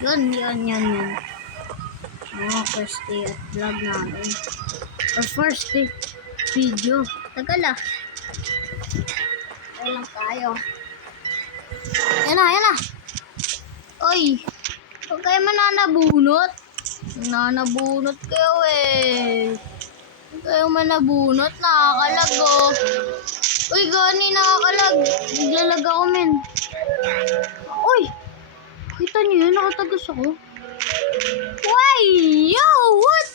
Yan. First day at vlog namin. Or first day video. Tagal ah. Ay lang tayo. Yan na. Oy, huwag kayo mananabunot. Nanabunot kayo eh. Huwag kayo manabunot. Nakakalag oh. Uy, gani nakakalag. Naglalag ako men. Uy! Kita niyo yun? Nakatagas ako. Why? Yo! What?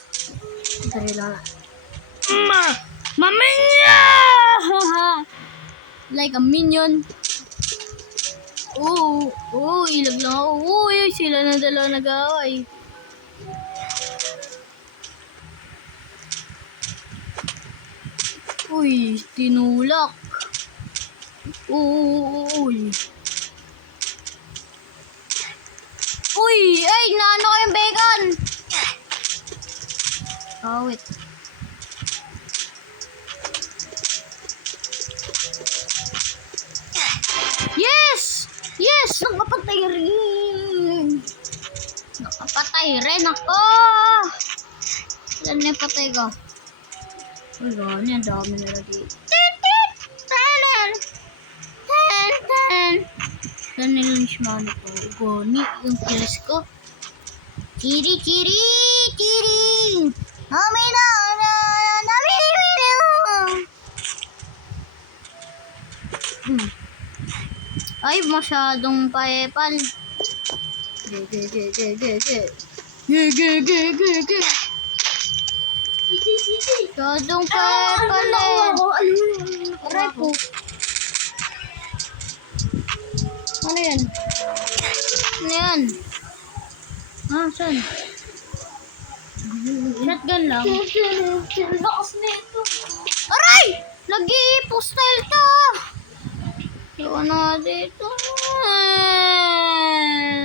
Dari lang. Maminya! Like a minion. Ilag lang ako. Uy, sila na dalawa nag-aaway. Uy, tinulak. Uy, ay, naano ko yung bacon. Oh, wait. Yes! Nakapatay rin ako. Ilan na yung patay ko? Uy, gani, ang dami nila dito. Gani lang yung shimano ko. Gani, yung kilis ko. Chiri! Ay, masyadong paepal. Ge. Masyadong paepal eh. Aray po. Ano yan? Saan? Shotgun lang. Lakas nito. Aray! Nag-i-post style to. Iwan na dito.